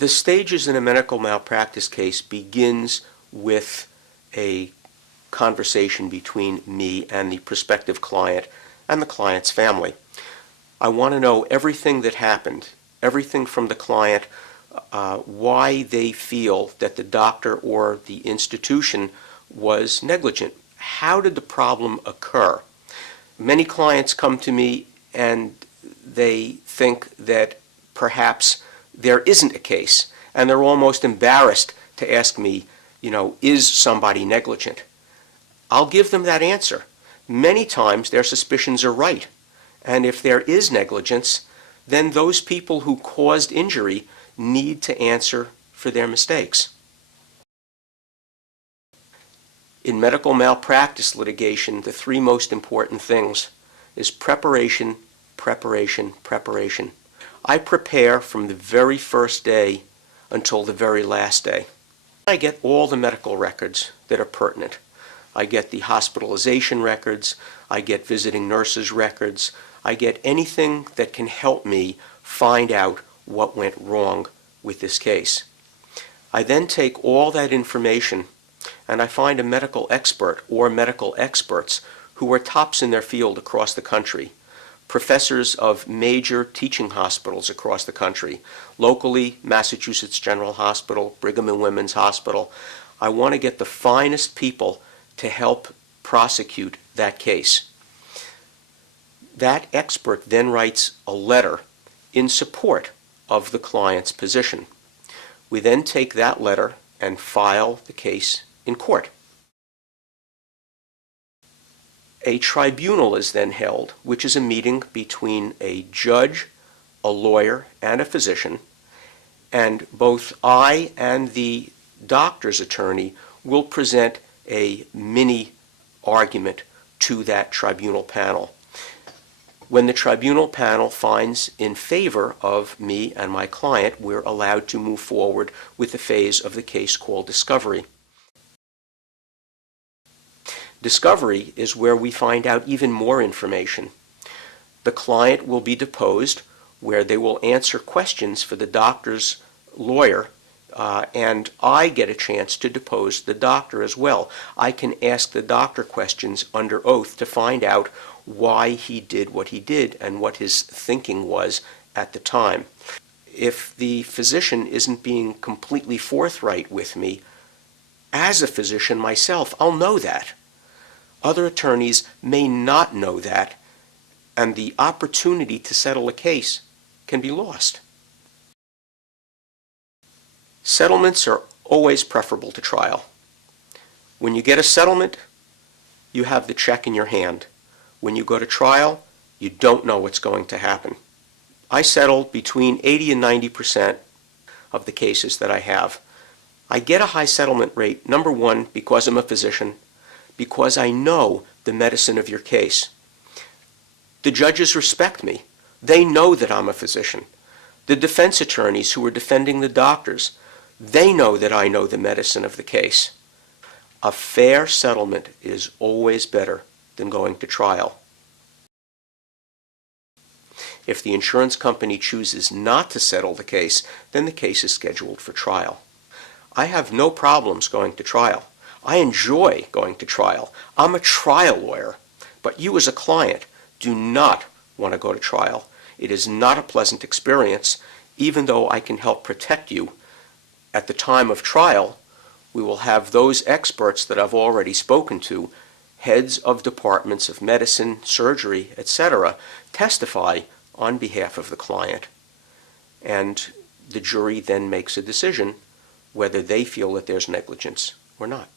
The stages in a medical malpractice case begins with a conversation between me and the prospective client and the client's family. I want to know everything that happened, everything from the client, why they feel that the doctor or the institution was negligent. How did the problem occur? Many clients come to me and they think that perhaps there isn't a case, and they're almost embarrassed to ask me, is somebody negligent? I'll give them that answer. Many times their suspicions are right, and if there is negligence, then those people who caused injury need to answer for their mistakes. In medical malpractice litigation, the three most important things is preparation, preparation, preparation. I prepare from the very first day until the very last day. I get all the medical records that are pertinent. I get the hospitalization records, I get visiting nurses' records, I get anything that can help me find out what went wrong with this case. I then take all that information and I find a medical expert or medical experts who are tops in their field across the country, professors of major teaching hospitals across the country, locally Massachusetts General Hospital, Brigham and Women's Hospital. I want to get the finest people to help prosecute that case. That expert then writes a letter in support of the client's position. We then take that letter and file the case in court. A tribunal is then held, which is a meeting between a judge, a lawyer, and a physician, and both I and the doctor's attorney will present a mini argument to that tribunal panel. When the tribunal panel finds in favor of me and my client, we're allowed to move forward with the phase of the case called discovery. Discovery is where we find out even more information. The client will be deposed, where they will answer questions for the doctor's lawyer, and I get a chance to depose the doctor as well. I can ask the doctor questions under oath to find out why he did what he did and what his thinking was at the time. If the physician isn't being completely forthright with me, as a physician myself, I'll know that. Other attorneys may not know that, and the opportunity to settle a case can be lost. Settlements are always preferable to trial. When you get a settlement, you have the check in your hand. When you go to trial, you don't know what's going to happen. I settle between 80 and 90% of the cases that I have. I get a high settlement rate, number one, because I'm a physician, because I know the medicine of your case. The judges respect me. They know that I'm a physician. The defense attorneys who are defending the doctors, they know that I know the medicine of the case. A fair settlement is always better than going to trial. If the insurance company chooses not to settle the case, then the case is scheduled for trial. I have no problems going to trial. I enjoy going to trial. I'm a trial lawyer. But you as a client do not want to go to trial. It is not a pleasant experience. Even though I can help protect you, at the time of trial, we will have those experts that I've already spoken to, heads of departments of medicine, surgery, etc., testify on behalf of the client. And the jury then makes a decision whether they feel that there's negligence or not.